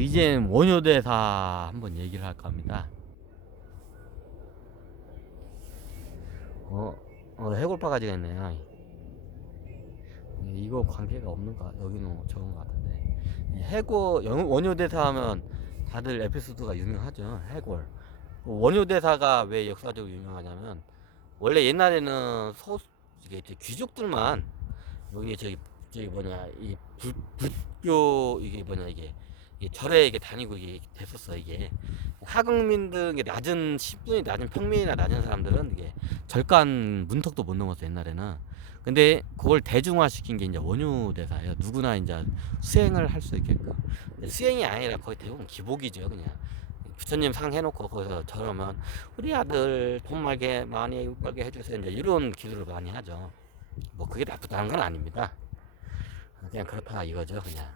이제 원효대사 한번 얘기를 할까 합니다. 어, 해골바가지가 있네요. 이거 관계가 없는가? 여기는 적은 것 같은데. 원효대사 하면 다들 에피소드가 유명하죠. 해골. 원효대사가 왜 역사적으로 유명하냐면, 원래 옛날에는 이게 이제 귀족들만, 여기 저기 뭐냐, 불교, 이게 뭐냐, 이게 절에 이게 다니고 이게 됐었어, 이게. 하급민들, 이게 신분이 낮은 평민이나 낮은 사람들은 이게 절간 문턱도 못 넘었어, 옛날에는. 근데 그걸 대중화시킨 게 이제 원효대사예요. 누구나 이제 수행을 할 수 있게끔. 수행이 아니라 거의 대부분 기복이죠, 그냥. 부처님 상 해놓고 거기서 저러면 우리 아들 돈 말게 많이 벌게 해주세요, 이제 이런 기도를 많이 하죠. 뭐 그게 나쁘다는 건 아닙니다. 그냥 그렇다 이거죠, 그냥.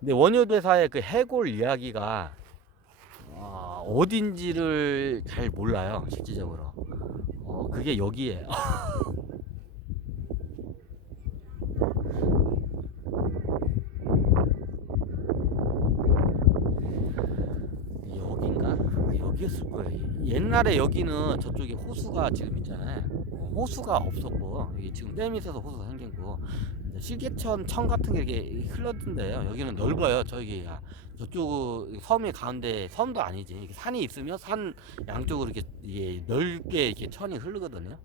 근데 원효대사의 그 해골 이야기가 어딘지를 잘 몰라요, 실질적으로. 그게 여기에요. 여긴가? 여기였을 거예요. 옛날에 여기는 저쪽에 호수가 지금 있잖아요. 호수가 없었고, 이게 지금 댐이 있어서 호수가 생긴 거. 실개천 천 같은 게 이렇게 흘러든데요. 여기는 넓어요. 저쪽 섬이 가운데, 섬도 아니지. 이렇게 산이 있으면 산 양쪽으로 이렇게 넓게 이렇게 천이 흐르거든요.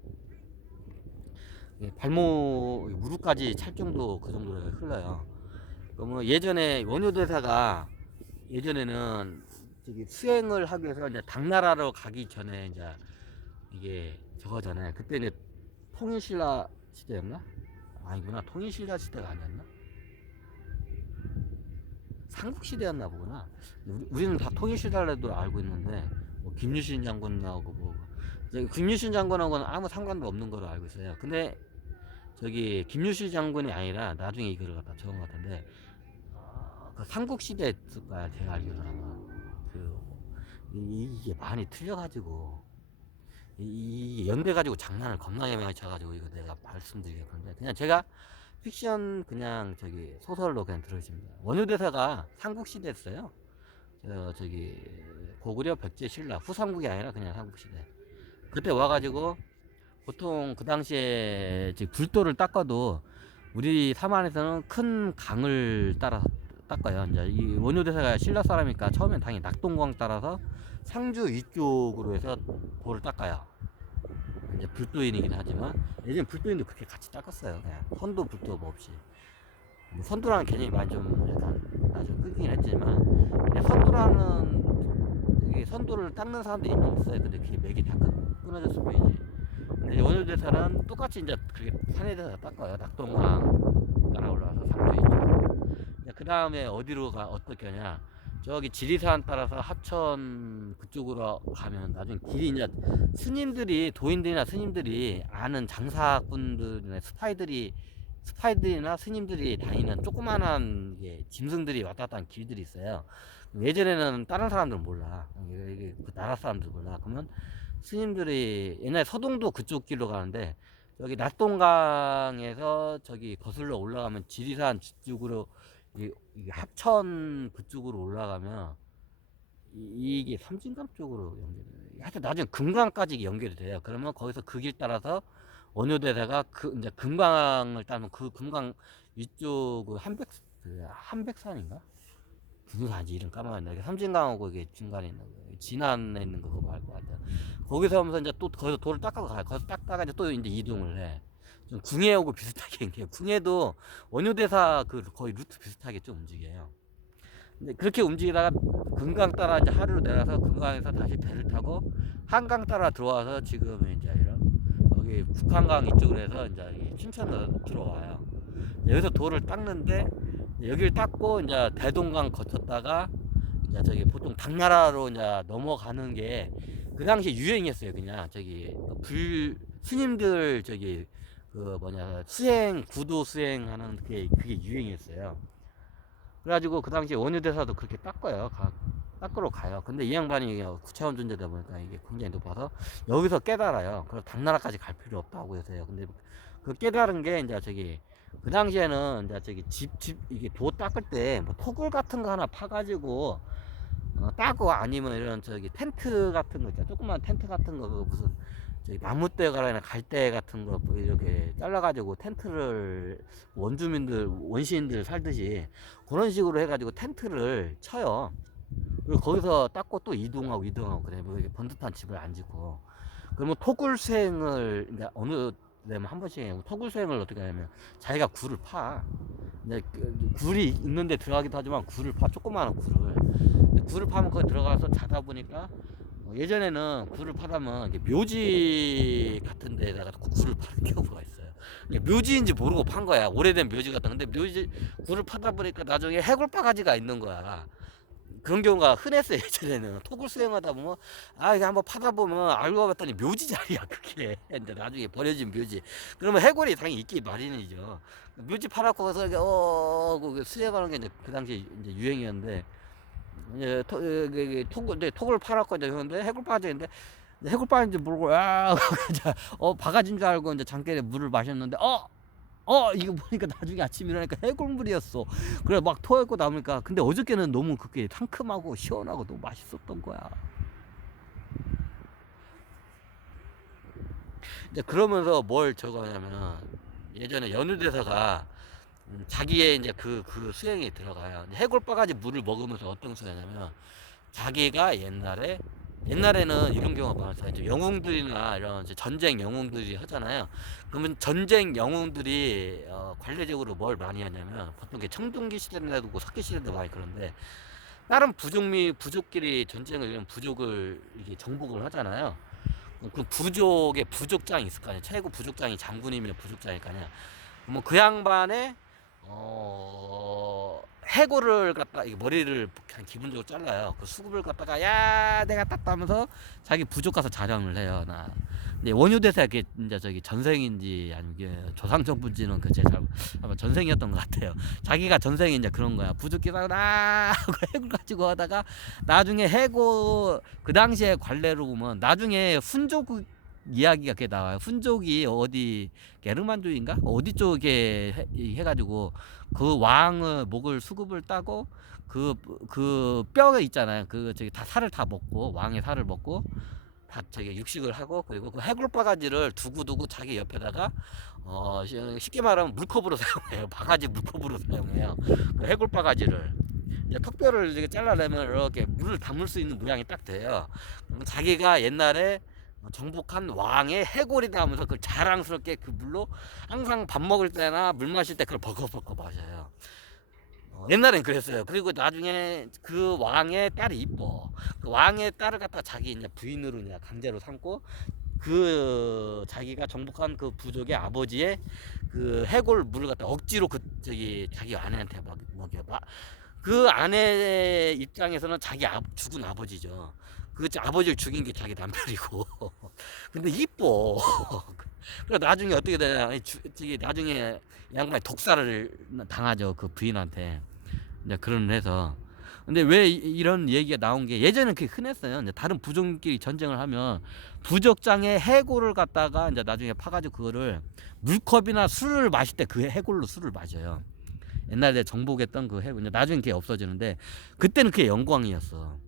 무릎까지 찰 정도, 그 정도로 흘러요. 그러면 예전에 원효대사가, 예전에는 저기 수행을 하기 위해서 이제 당나라로 가기 전에 이제 이게 저거잖아요. 그때 이제 통일신라 시대였나? 아니구나. 통일신라 시대가 아니었나? 삼국시대였나 보구나. 우리는 다 통일시대라도 알고 있는데, 뭐 김유신 장군 나오고, 뭐 김유신 장군하고는 아무 상관도 없는 걸로 알고 있어요. 근데 저기 김유신 장군이 아니라 나중에 이거를 갖다 적은 것 같은데, 그 삼국시대 였을 거야, 제가 알기로는. 그 이게 많이 틀려가지고, 이 연대 가지고 장난을 겁나게 많이 쳐가지고 이거 내가 말씀드리겠는데, 그냥 제가 픽션 그냥 저기 소설로 그냥 들으십니다. 원효대사가 삼국시대였어요. 저기 고구려 백제 신라 후삼국이 아니라 그냥 삼국시대. 그때 와가지고 보통 그 당시에 불도를 닦아도, 우리 삼안에서는 큰 강을 따라서 닦아요. 이제 이 원효대사가 신라 사람이니까 처음엔 당연히 낙동강 따라서 상주 위쪽으로 해서 돌을 닦아요. 이제 불도인이긴 하지만 예전 불도인도 그렇게 같이 닦았어요. 그냥 선도 불도 뭐 없이. 뭐 선도라는 개념이 많이 좀 약간 나중에 끊기긴 했지만, 선도라는 이게 선도를 닦는 사람들이 있긴 있어요. 근데 그게 맥이 다 끊어졌을 뿐이지. 근데 원효대사는 똑같이 이제 그렇게 산에다가 닦아요. 낙동강 따라 올라와서 상주 이쪽. 그 다음에 어디로 어떻게 하냐? 저기 지리산 따라서 하천 그쪽으로 가면 나중에 길이 이제 도인들이나 스님들이 아는 장사꾼들이나 스파이들이나 스님들이 다니는 조그만한 짐승들이 왔다 갔다 하는 길들이 있어요. 예전에는 다른 사람들은 몰라. 그 나라 사람들 몰라. 그러면 스님들이 옛날에 서동도 그쪽 길로 가는데, 저기 낙동강에서 저기 거슬러 올라가면 지리산 쪽으로, 이게 합천 그쪽으로 올라가면 이게 섬진강 쪽으로 연결돼요. 하여튼 나중에 금강까지 연결이 돼요. 그러면 거기서 그 길 따라서 원효대사가 이제 금강을 따면 그 금강 위쪽 한백산인가? 무슨 산지 이름 까먹었네. 섬진강하고 이게 중간에 있는 거, 진안에 있는 거 그거 말고 하여튼 거기서 하면서 이제 또 거기서 돌을 닦아서 가요. 거기서 닦다가 이제 또 이제 이동을 해. 좀 궁예하고 비슷하게 생겨요. 궁예도 원효대사 그 거의 루트 비슷하게 좀 움직여요. 근데 그렇게 움직이다가 금강 따라 이제 하루로 내려서 금강에서 다시 배를 타고 한강 따라 들어와서 지금은 이제 이런 여기 북한강 이쪽으로 해서 이제 춘천으로 들어와요. 여기서 돌을 닦는데, 여기를 닦고 이제 대동강 거쳤다가 이제 저기 보통 당나라로 이제 넘어가는 게 그 당시 유행이었어요. 그냥 저기 스님들 저기 그 뭐냐 구도 수행하는 그게 유행이었어요. 그래가지고 그 당시 원효대사도 그렇게 닦아요. 닦으러 가요. 근데 이 양반이 구차원 존재다 보니까 이게 굉장히 높아서 여기서 깨달아요. 그래서 당나라까지 갈 필요 없다고 해서요. 근데 그 깨달은 게 이제 저기 그 당시에는 이제 저기 집 이게 도 닦을 때 뭐 토굴 같은 거 하나 파가지고 따고, 아니면 이런 저기 텐트 같은 거 있잖아. 조그만 텐트 같은 거, 그 무슨 저기 나무떼가라나 갈대 같은 거 뭐 이렇게 잘라가지고 텐트를, 원주민들 원시인들 살듯이 그런 식으로 해가지고 텐트를 쳐요. 그리고 거기서 닦고 또 이동하고 그래. 뭐 이렇게 번듯한 집을 안 짓고. 그러면 토굴 수행을 이제 어느 되면 한 번씩 해요. 토굴 수행을 어떻게 하냐면 자기가 굴을 파. 이제 굴이 있는데 들어가기도 하지만 굴을 파, 조그마한 굴을. 굴을 파면 거기 들어가서 자다 보니까, 예전에는 굴을 파다면 이게 묘지 같은 데다가 굴을 파는 경우가 있어요. 이게 묘지인지 모르고 판 거야. 오래된 묘지 같은. 근데 묘지 굴을 파다 보니까 나중에 해골바가지가 있는 거야. 그런 경우가 흔했어요. 예전에는 토굴 수행하다 보면, 이게 한번 파다 보면 알고 봤더니 묘지 자리야 그게. 근데 나중에 버려진 묘지. 그러면 해골이 당연히 있기 마련이죠. 묘지 파놓고 가서 그 수행하는 게 이제 그 당시 이제 유행이었는데, 이제 톡을 팔았고 이제 그런데 해골 바가지인데, 해골 바가지인지 모르고 이제 바가지인 줄 알고 이제 잠결에 물을 마셨는데, 이거 보니까 나중에 아침 일어나니까 해골물이었어. 그래 막 토했고 나오니까, 근데 어저께는 너무 그게 상큼하고 시원하고 너무 맛있었던 거야. 이제 그러면서 뭘 저거 하냐면, 예전에 연유대사가 자기의 이제 그 수행에 들어가요. 해골바가지 물을 먹으면서 어떤 수행이냐면, 자기가 옛날에는 이런 경우가 많았어요. 이제 영웅들이나 이런 이제 전쟁 영웅들이 하잖아요. 그러면 전쟁 영웅들이 관례적으로 뭘 많이 하냐면, 보통 청동기 시대도 석기 시대도 많이 그런데, 다른 부족끼리 전쟁을, 이런 부족을 이게 정복을 하잖아요. 그 부족의 부족장이 있을 거 아니에요. 최고 부족장이 장군이면 부족장일 거 아니야. 뭐 그 양반의 해골을 갖다 이게 머리를 그냥 기본적으로 잘라요. 그 수급을 갖다가 야 내가 땄다면서 자기 부족 가서 자랑을 해요. 나. 근데 원효대사 이게 이제 저기 전생인지 아니면 이게 조상정부인지는 그제 아마 전생이었던 것 같아요. 자기가 전생이 이제 그런 거야. 부족기사가 나 해골 가지고 하다가 나중에 해골 그 당시에 관례로 보면 나중에 훈족 이야기가 그게 나와요. 훈족이 어디 게르만족인가 어디 쪽에 해가지고 그 왕의 목을 수급을 따고 그 뼈가 있잖아요. 그 저기 다 살을 다 먹고 왕의 살을 먹고 다 저기 육식을 하고, 그리고 그 해골바가지를 두고두고 자기 옆에다가 쉽게 말하면 물컵으로 사용해요. 바가지 물컵으로 사용해요. 그 해골바가지를 이제 턱뼈를 이렇게 잘라내면 이렇게 물을 담을 수 있는 모양이 딱 돼요. 그럼 자기가 옛날에 정복한 왕의 해골이다 하면서 그 자랑스럽게 그 물로 항상 밥 먹을 때나 물 마실 때 그걸 버거버거 마셔요. 옛날엔 그랬어요. 그리고 나중에 그 왕의 딸이 이뻐. 그 왕의 딸을 갖다 자기 이제 부인으로 그냥 강제로 삼고, 그 자기가 정복한 그 부족의 아버지의 그 해골 물을 갖다 억지로 그 저기 자기 아내한테 먹여. 그 아내 입장에서는 자기 죽은 아버지죠. 그 아버지를 죽인 게 자기 남편이고. 근데 이뻐. 그래 나중에 어떻게 되냐? 나중에 양반이 독살을 당하죠. 그 부인한테. 이제 그런 해서. 근데 왜 이런 얘기가 나온 게, 예전에는 그게 흔했어요. 이제 다른 부족끼리 전쟁을 하면 부족장에 해골을 갖다가 이제 나중에 파가지고 그거를 물컵이나 술을 마실 때 그 해골로 술을 마셔요. 옛날에 정복했던 그 해골. 나중에 그게 없어지는데, 그때는 그게 영광이었어.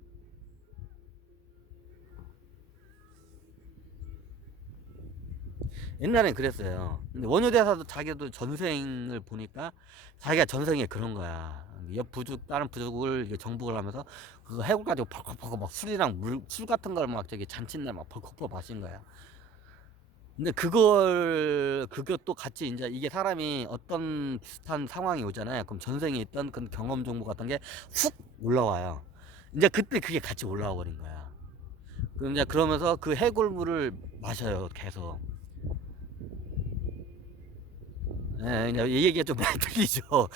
옛날엔 그랬어요. 근데 원효대사도 자기도 전생을 보니까 자기가 전생에 그런 거야. 옆 부족, 다른 부족을 정복을 하면서 그 해골 가지고 펄컥펄컥 막 술이랑 술 같은 걸 막 저기 잔칫날 막 펄컥펄컥 마신 거야. 근데 그것도 같이 이제 이게 사람이 어떤 비슷한 상황이 오잖아요. 그럼 전생에 있던 그 경험 정보 같은 게 훅 올라와요. 이제 그때 그게 같이 올라와 버린 거야. 그럼 이제 그러면서 그 해골물을 마셔요, 계속. 예, 이 얘기가 좀 많이 들리죠.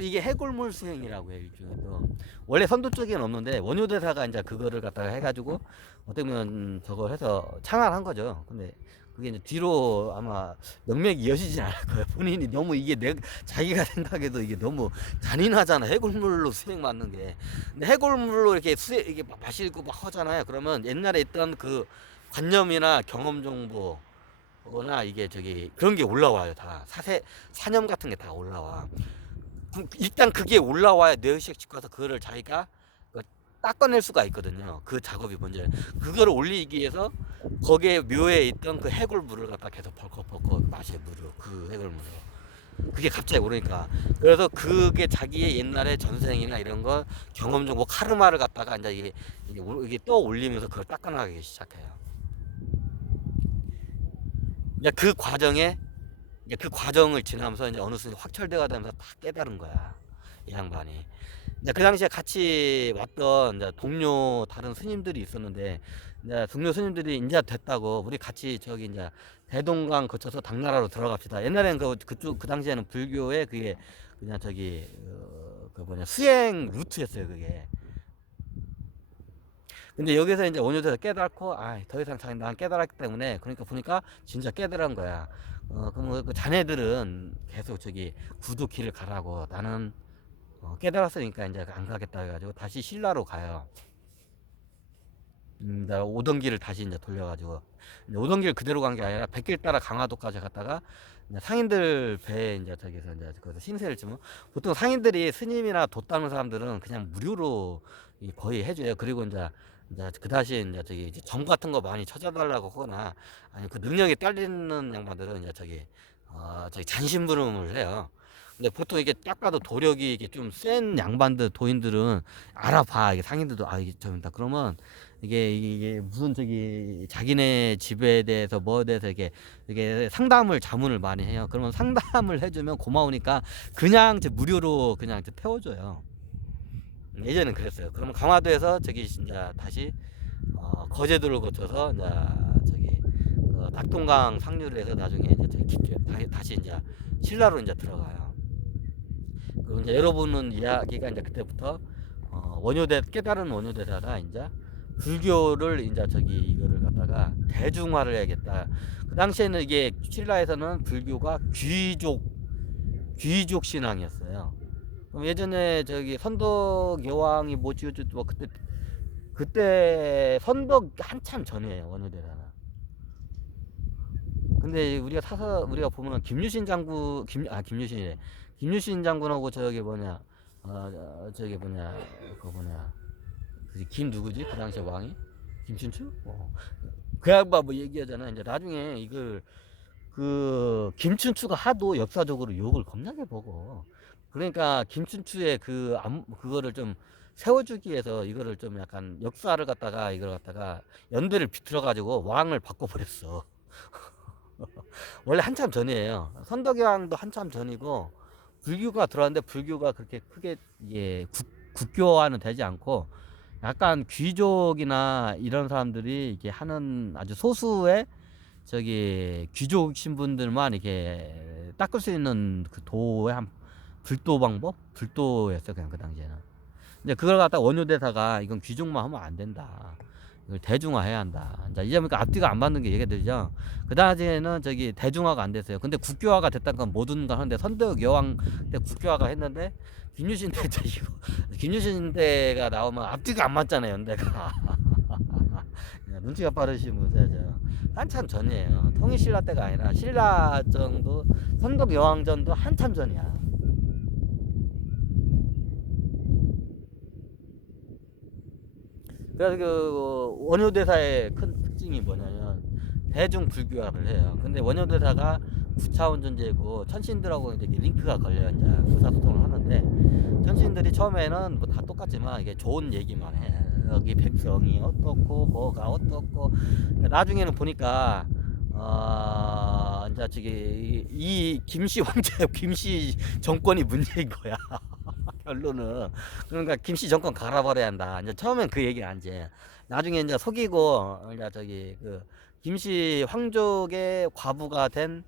이게 해골물 수행이라고 해요, 일종에도. 원래 선도 쪽에는 없는데, 원효대사가 이제 그거를 갖다가 해가지고, 어떻게 보면 저걸 해서 창안한 거죠. 근데 그게 이제 뒤로 아마 명맥이 이어지진 않을 거예요. 본인이 너무 이게 자기가 생각해도 이게 너무 잔인하잖아. 해골물로 수행 맞는 게. 근데 해골물로 이게 마시고 막 하잖아요. 그러면 옛날에 있던 그 관념이나 경험 정보, 거나 이게 저기 그런 게 올라와요. 다 사념 같은 게 다 올라와. 일단 그게 올라와야 뇌의식 집 가서 그거를 자기가 닦아낼 수가 있거든요. 그 작업이 먼저. 그거를 올리기 위해서 거기에 묘에 있던 그 해골물을 갖다 계속 벌컥벌컥 마셔 물을 그 해골물을. 그게 갑자기 오르니까. 그래서 그게 자기의 옛날에 전생이나 이런 거 경험 좀 뭐 카르마를 갖다가 이제 이게 또 올리면서 그걸 닦아나가기 시작해요. 이제 그 과정에 이제 그 과정을 지나면서 이제 어느 순간 확철대가 되면서 다 깨달은 거야. 이 양반이. 이제 그 당시에 같이 왔던 이제 동료 다른 스님들이 있었는데 이제 동료 스님들이 이제 됐다고 우리 같이 저기 이제 대동강 거쳐서 당나라로 들어갑시다. 옛날엔 그쪽 그 당시에는 불교의 그게 그냥 저기 그 뭐냐 수행 루트였어요 그게. 근데 여기서 이제 원효대사 깨닫고 더 이상 난 깨달았기 때문에 그러니까 보니까 진짜 깨달은 거야. 그럼 그 자네들은 계속 저기 구두 길을 가라고 나는 깨달았으니까 이제 안 가겠다 해가지고 다시 신라로 가요. 오던 길을 다시 이제 돌려가지고 이제 오던 길 그대로 간 게 아니라 백길 따라 강화도까지 갔다가 이제 상인들 배에 이제 저기서 이제 그 신세를 지면 보통 상인들이 스님이나 돛 닦는 사람들은 그냥 무료로 거의 해줘요. 그리고 이제 그 다시 이제 저기 이제 점 같은 거 많이 찾아달라고 하거나 아니 그 능력이 딸리는 양반들은 이제 저기 잔심부름을 해요. 근데 보통 이게 딱 봐도 도력이 이게 좀 센 양반들 도인들은 알아봐. 이게 상인들도 이게 좀다 그러면 이게 무슨 저기 자기네 집에 대해서 뭐에 대해서 이게 상담을 자문을 많이 해요. 그러면 상담을 해주면 고마우니까 그냥 무료로 그냥 태워줘요. 예전엔 그랬어요. 그러면 강화도에서 저기 진짜 다시 거제도를 거쳐서 이제 저기 낙동강 상류를 해서 나중에 이제 저기 다시 이제 신라로 이제 들어가요. 그리고 이제 여러분은 이야기가 이제 그때부터 깨달은 원효대사가 이제 불교를 이제 저기 이거를 갖다가 대중화를 해야겠다. 그 당시에는 이게 신라에서는 불교가 귀족 신앙이었어요. 그럼 예전에 저기 선덕 여왕이 뭐 지어줬 뭐 그때 선덕 한참 전이에요 원효대사는. 근데 우리가 보면 김유신 장군하고 김 누구지? 그 당시에 왕이? 김춘추? 그 양반 뭐 얘기하잖아. 이제 나중에 김춘추가 하도 역사적으로 욕을 겁나게 먹어. 그러니까 김춘추의 그거를 좀 세워주기 위해서 이거를 좀 약간 이걸 갖다가 연대를 비틀어가지고 왕을 바꿔버렸어. 원래 한참 전이에요. 선덕여왕도 한참 전이고 불교가 들어왔는데 불교가 그렇게 크게 국교화는 되지 않고 약간 귀족이나 이런 사람들이 이게 하는 아주 소수의 저기 귀족 신분들만 이렇게 닦을 수 있는 그 도의 불도 방법? 불도였어요 그냥 그 당시에는. 근데 그걸 갖다 원효대사가 이건 귀족만 하면 안 된다. 이걸 대중화해야 한다. 이제 보니까 앞뒤가 안 맞는 게 얘기가 되죠. 그 당시에는 저기 대중화가 안 됐어요. 근데 국교화가 됐다는 건 모든 걸 하는데 선덕 여왕 때 국교화가 했는데 김유신 때 김유신 때가 나오면 앞뒤가 안 맞잖아요. 연대가. 눈치가 빠르신 분이죠. 한참 전이에요. 통일신라 때가 아니라 신라 정도 선덕 여왕전도 한참 전이야. 그래서 그 원효대사의 큰 특징이 뭐냐면 대중 불교화를 해요. 근데 원효대사가 9차원 존재고 천신들하고 이제 링크가 걸려 이제 의사소통을 하는데 천신들이 처음에는 뭐 다 똑같지만 이게 좋은 얘기만 해. 여기 백성이 어떻고 뭐가 어떻고 나중에는 보니까 이제 저기 이 김씨 황제 김씨 정권이 문제인 거야. 결론은 그러니까 김씨 정권 갈아버려야 한다. 이제 처음엔 그 얘기를 안 해. 나중에 이제 속이고 이제 저기 그 김씨 황족의 과부가 된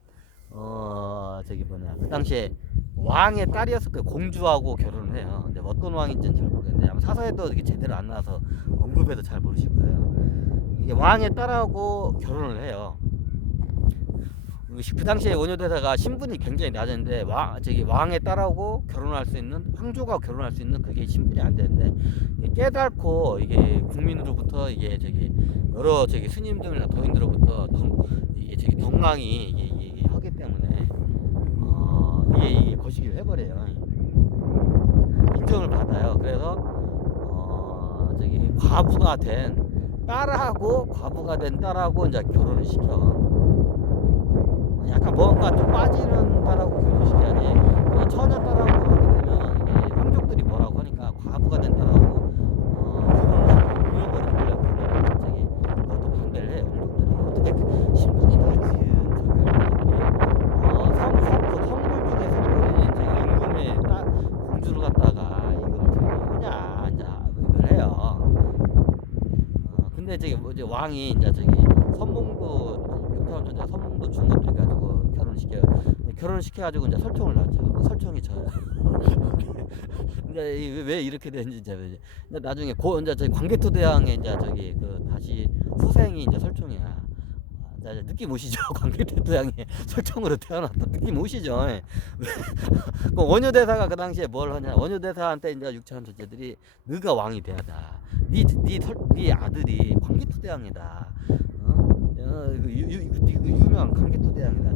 그 당시에 왕의 딸이었을 거예요. 공주하고 결혼을 해요. 근데 어떤 왕인지는 잘 모르겠는데 아마 사서에도 이게 제대로 안 나와서 언급해도 잘 모르실 거예요. 이게 왕의 딸하고 결혼을 해요. 그 당시에 원효대사가 신분이 굉장히 낮은데 왕의 딸하고 결혼할 수 있는, 황조가 결혼할 수 있는 그게 신분이 안 되는데, 깨달고 이게 국민으로부터 이게 여러 스님들이나 도인들로부터 이게 덕망이 이게 하기 때문에 이게 거시기를 해버려요. 인정을 받아요. 그래서 과부가 된 딸하고 이제 결혼을 시켜. 약간 뭔가 좀 빠지는 딸하고 결혼시켜야지. 처녀 딸하고 하게 되면 이게 황족들이 뭐라고 하니까 과부가 된 딸하고 결혼을 보여버리려고 갑자기 그것도 반대를 해요. 황족들이 어떻게 신분이 낮은 성불 중에 성불인 임금의 딸 공주를 갖다가 이걸 하냐 이제 이걸 해요. 근데 이제 왕이 이제 선몽도 육타원전자 선몽도 준 것도 해가지고 결혼을 시켜가지고 이제 설총을 낳죠. 설총이 져요. 근데 왜 이렇게 되는지 이제 나중에 이제 광개토대왕의 이제 다시 후생이 이제 설총이야. 이제 느낌 오시죠? 광개토대왕이 설총으로 태어났다. 느낌 오시죠? 그 원효대사가 그 당시에 뭘 하냐? 원효대사한테 이제 육차원 전제들이 너가 왕이 돼야다. 네 아들이 광개토대왕이다. 유명한 광개토대왕이다.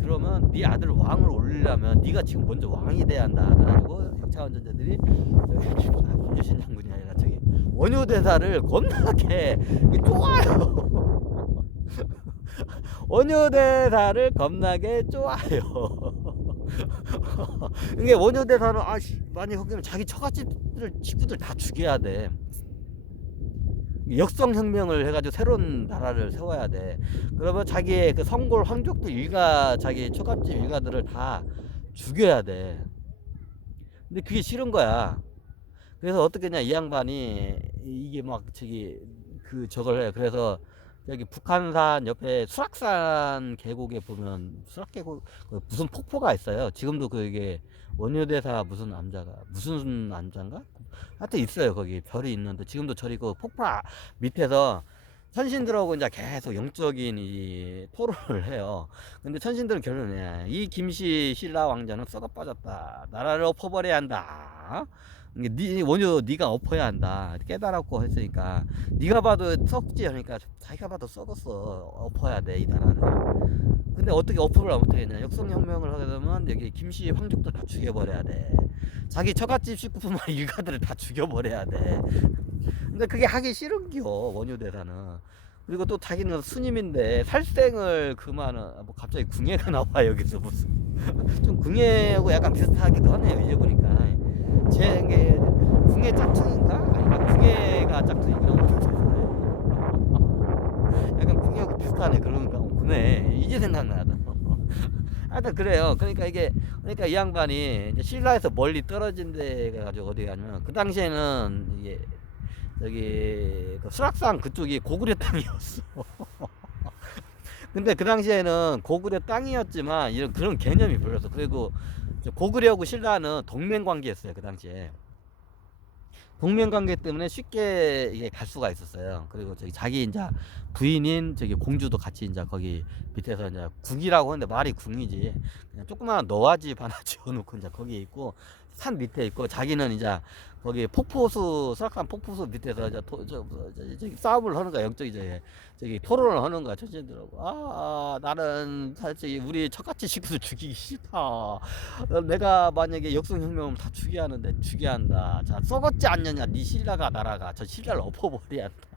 그러면 네 아들 왕을 올리려면 네가 지금 먼저 왕이 돼야 한다. 그래가지고 육차원 전제들이 유신 장군이 아니라 원효대사를 겁나게 좋아요. 원효대사를 겁나게 좋아요. 이게 원효대사는 많이 허기면 자기 처갓집들 식구들 다 죽여야 돼. 역성혁명을 해가지고 새로운 나라를 세워야 돼. 그러면 자기의 그 성골 황족들 자기 처갓집 일가들을 다 죽여야 돼. 근데 그게 싫은 거야. 그래서 어떻게 했냐, 이 양반이 이게 저걸 해. 그래서 여기 북한산 옆에 수락산 계곡에 보면 수락계곡 무슨 폭포가 있어요. 지금도 그게 원효대사 무슨 남자인가? 하여튼 있어요. 거기 별이 있는데 지금도 절이 그 폭포 밑에서 천신들하고 이제 계속 영적인 이 토론을 해요. 근데 천신들은 결론해. 이 김씨 신라 왕자는 썩어 빠졌다. 나라를 엎어버려야 한다. 네가 엎어야 한다. 깨달았고 했으니까 네가 봐도 썩지 하니까 자기가 봐도 썩었어. 엎어야 돼 이 나라는. 근데 어떻게 엎어를 못하겠냐. 역성혁명을 하게 되면 여기 김씨 황족들 다 죽여버려야 돼. 자기 처갓집 식구뿐만 일가들을 다 죽여버려야 돼. 근데 그게 하기 싫은겨 원효대사는. 그리고 또 자기는 스님인데 살생을 뭐 갑자기 궁예가 나와 여기서 무슨 좀 궁예하고 약간 비슷하기도 하네요. 이제 보니까 제 궁예 짝퉁인가? 아니면 궁예가 짝퉁이 그런 거 약간 궁예하고 비슷하네. 그러니까 그네 이제 생각나다. 하여튼 그래요. 그러니까 이 양반이 이제 신라에서 멀리 떨어진 데 가가지고 어디 가냐면 그 당시에는 이게 그 수락산 그쪽이 고구려 땅이었어. 근데 그 당시에는 고구려 땅이었지만 그런 개념이 별로였어. 그리고 고구려하고 신라는 동맹 관계였어요. 그 당시에 동맹 관계 때문에 쉽게 이게 갈 수가 있었어요. 그리고 자기 이제 부인인 공주도 같이 이제 거기 밑에서 이제 궁이라고 하는데 말이 궁이지. 그냥 조그마한 너와집 하나 지어놓고 이제 거기 있고 산 밑에 있고 자기는 이제 거기 수락산 폭포수 밑에서 이제 싸움을 하는 거야. 토론을 하는 거야. 천신들하고. 나는 사실 우리 처갓집 식구들 죽이기 싫다. 내가 만약에 역성혁명을 다 죽여야 하는데 죽여야 한다. 자, 썩었지 않느냐. 네 신라가 나라가 저 신라를 엎어버려야 한다.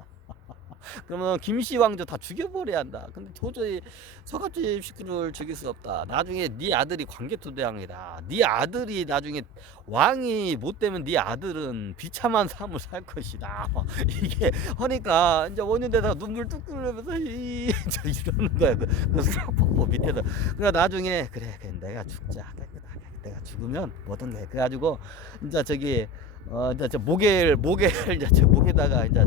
그러면 김씨 왕조 다 죽여버려야 한다. 근데 도저히 처갓집 식구를 죽일 수 없다. 나중에 네 아들이 광개토대왕이다. 네 아들이 나중에 왕이 못 되면 네 아들은 비참한 삶을 살 것이다. 이게 하니까 이제 원효대사가 눈물 뚝 흘리면서 이러는 거야. 그 수락폭포 밑에서. 그러니까 나중에 그래 내가 죽자. 내가 죽으면 뭐든 해. 그래가지고 이제 이제 목에다가 이제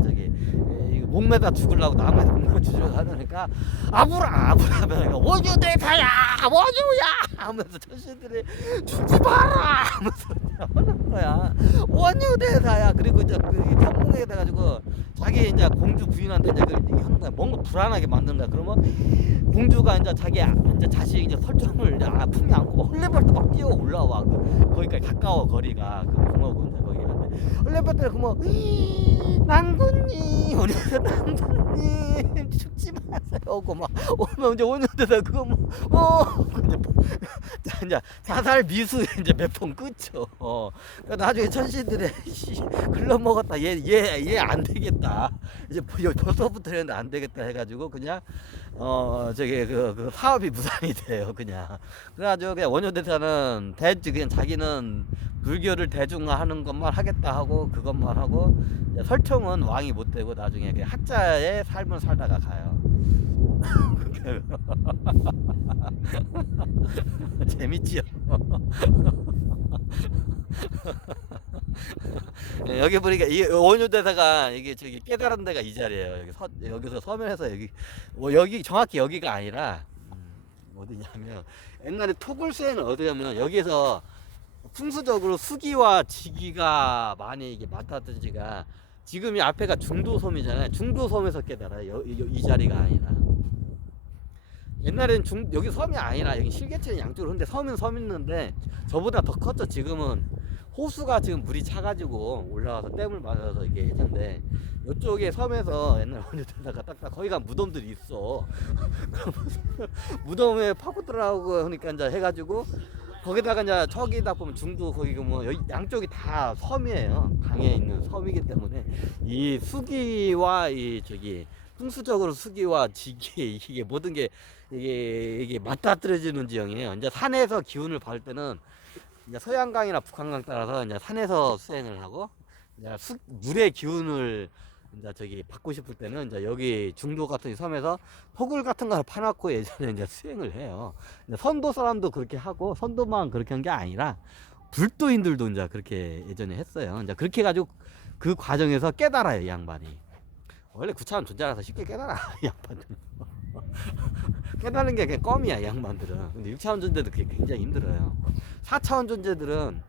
목매다 죽으려고 나무에서 목매 주려고 하니까 아부라면 원효대사야 원효야 하면서 천신들이 죽지 마라 하면서 하는 거야. 원효대사야. 그리고 이제 그 현몽에 돼가지고 자기 이제 공주 부인한테 이제 하는 거야. 뭔가 불안하게 만든다. 그러면 공주가 이제 자기 이제 자식 이제 설정을 이제 품에 안고 헐레벌떡 막 뛰어 올라와. 거기까지 가까워 거리가 그 궁하고 이제 거기 갔는데 헐레벌떡 그러면 낭군님 우리 낭군님 죽지 마세요. 오고 막 오면 이제 5년 되다 그거 이제 자살 미수 이제 몇 번 끊죠. 그러니까 나중에 천신들의 글러먹었다. 얘 안 되겠다. 이제 벌써부터 했는데 안 되겠다 해가지고 그냥 저기 그 사업이 무산이 돼요. 그냥 그래가지고 그냥 원효대사는 그냥 자기는 불교를 대중화하는 것만 하겠다 하고 그것만 하고 설총은 왕이 못 되고 나중에 그냥 학자의 삶을 살다가 가요. 재밌지요. 여기 보니까 이 원효대사가 이게 저기 깨달은 데가 이 자리예요. 여기서 서면에서 여기 정확히 여기가 아니라 어디냐면 옛날에 토굴수에는 어디냐면 여기에서 풍수적으로 수기와 지기가 많이 이게 많았던 지가 지금 이 앞에가 중도섬이잖아요. 중도섬에서 깨달아요. 이 자리가 아니라. 옛날엔 여기 섬이 아니라 여기 실개천이 양쪽으로 근데 섬은 섬 있는데 저보다 더 컸죠. 지금은 호수가 지금 물이 차가지고 올라와서 댐을 맞아서 이게 했는데 이쪽에 섬에서 옛날 원효대사가 딱딱 거기가 무덤들이 있어. 무덤에 파고들어가고 하니까 이제 해가지고 거기다가 이제 저기다 보면 중도 거기 뭐 양쪽이 다 섬이에요. 강에 있는 섬이기 때문에 이 수기와 이 저기 풍수적으로 수기와 지기 이게 모든 게 이게 맞닥뜨려지는 지형이에요. 이제 산에서 기운을 받을 때는 이제 서양강이나 북한강 따라서 이제 산에서 수행을 하고 이제 물의 기운을 이제 저기 받고 싶을 때는 이제 여기 중도 같은 섬에서 토굴 같은 걸 파놓고 예전에 이제 수행을 해요. 선도 사람도 그렇게 하고 선도만 그렇게 한 게 아니라 불도인들도 이제 그렇게 예전에 했어요. 이제 그렇게 해가지고 그 과정에서 깨달아요, 이 양반이. 원래 구차원 존재라서 쉽게 깨달아, 이 양반들. 깨달는 게 그냥 껌이야, 이 양반들은. 근데 6차원 존재도 그게 굉장히 힘들어요. 4차원 존재들은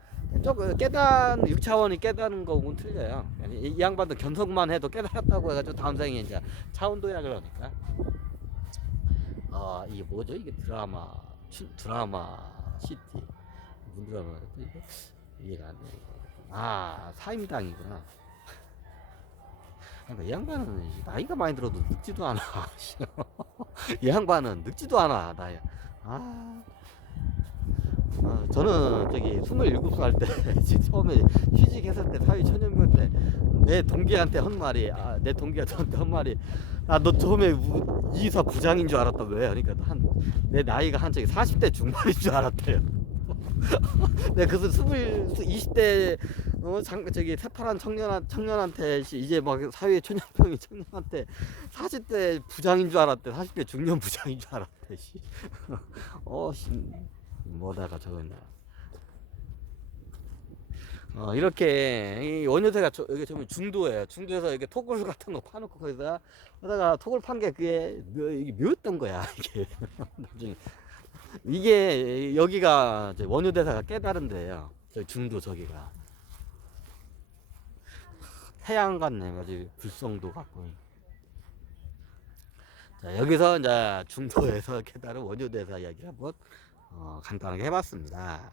조금 6차원이 깨닫는 거하고는 틀려요. 이 양반도 견성만 해도 깨달았다고 해가지고 다음 생에 이제 차원도야 그러니까. 이게 뭐죠? 이게 드라마 시티. 무슨 드라마였지 이게? 이해가 안 돼. 사임당이구나. 그러니까 이 양반은 나이가 많이 들어도 늙지도 않아. 이 양반은 늙지도 않아. 저는 저기 27살 때 처음에 취직했을 때 사회 초년병 때 내 동기한테 한 말이 내 동기가 저한테 한 말이 너 처음에 이사 부장인 줄 알았다. 왜? 그러니까 내 나이가 한 저기 40대 중반인 줄 알았대요. 내가 그래서 20대 저기 새파란 청년한테 이제 막 사회 초년병이 청년한테 40대 부장인 줄 알았대. 40대 중년 부장인 줄 알았대. 뭐다가 저거냐. 이렇게 이 원효대가 여기 좀 중도예요. 중도에서 이렇게 토굴 같은 거 파놓고 거기다가 토굴 판 게 이게 묘였던 거야. 이게 나중에 이게 여기가 원효대사가 깨달은 데예요. 저 중도 저기가 태양 같네. 아주 불성도 같고. 자, 여기서 이제 중도에서 깨달은 원효대사 이야기를 한번 간단하게 해봤습니다.